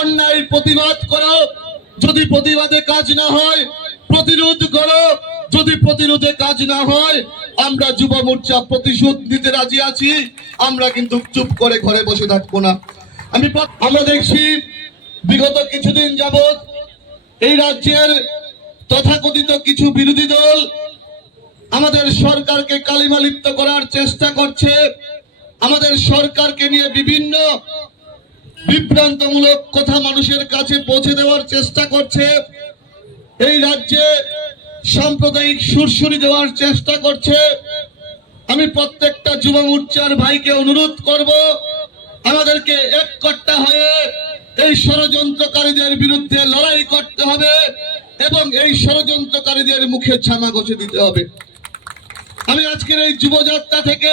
অন্যায় প্রতিবাদ করো, যদি প্রতিবাদে কাজ না হয় প্রতিরোধ করো, যদি প্রতিরোধে কাজ না হয় আমরা যুব মোর্চা প্রতিশোধ নিতে রাজি আছি। আমরা কিন্তু চুপ করে ঘরে বসে থাকবো না। আমরা দেখছি বিগত কিছুদিন যাবৎ এই রাজ্যের তথাকথিত কিছু বিরোধী দল আমাদের সরকারকে কালিমা লিপ্ত করার চেষ্টা করছে, আমাদের সরকারকে নিয়ে বিভিন্ন বিভ্রান্তমূলক কথা মানুষের কাছে পৌঁছে দেওয়ার চেষ্টা করছে, এই রাজ্যে সাম্প্রদায়িক সুরসুরি দেওয়ার চেষ্টা করছে। আমি প্রত্যেকটা যুব মোর্চার ভাইকে অনুরোধ করব, আমাদেরকে এককট্টা হয়ে এই ষড়যন্ত্রকারীদের বিরুদ্ধে লড়াই করতে হবে এবং এই ষড়যন্ত্রকারীদের মুখে ছামা ঘষে দিতে হবে। আমি আজকের এই যুবযাত্রা থেকে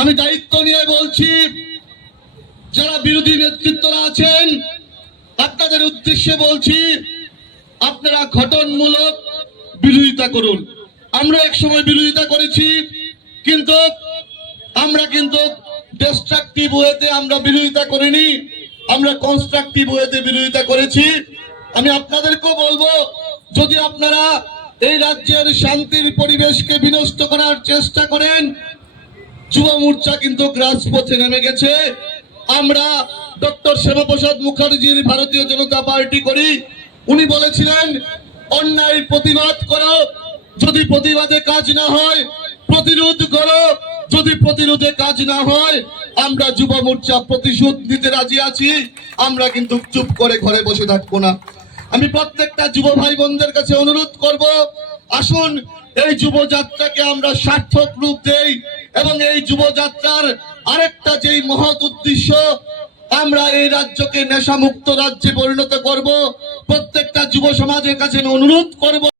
আমি দায়িত্ব নিয়ে বলছি, যারা বিরোধী নেতৃত্বরা আছেন আপনাদের উদ্দেশ্যে বলছি, আপনারা গঠনমূলক বিরোধিতা করুন। আমরা একসময় বিরোধিতা করেছি, কিন্তু আমরা ডিস্ট্রাকটিভ ওয়েতে আমরা বিরোধিতা করিনি, আমরা কনস্ট্রাকটিভ ওয়েতে বিরোধিতা করেছি। আমি আপনাদেরকেও বলবো, যদি আপনারা এই রাজ্যের শান্তির পরিবেশকে বিনষ্ট করার চেষ্টা করেন, যুব মোর্চা কিন্তু রাজপথে নেমে গেছে। আমরা ডক্টর শ্যামাপ্রসাদ মুখার্জির ভারতীয় জনতা পার্টি করি, উনি বলেছিলেন অন্যায় প্রতিবাদ করো, যদি প্রতিবাদে কাজ না হয় প্রতিরোধ করো, যদি প্রতিরোধে কাজ না হয় আমরা যুব মোর্চা প্রতিশোধ নিতে রাজি আছি। আমরা কিন্তু চুপ করে ঘরে বসে থাকবো না। আমি প্রত্যেকটা যুব ভাই বোনদের কাছে অনুরোধ করব, আসুন এই যুবযাত্রাকে আমরা সার্থক রূপ দেই এবং এই যুবযাত্রার আরেকটা যেই মহৎ উদ্দেশ্য, আমরা এই রাজ্যকে নেশামুক্ত রাজ্যে পরিণত করব। প্রত্যেকটা যুব সমাজের কাছে অনুরোধ করব।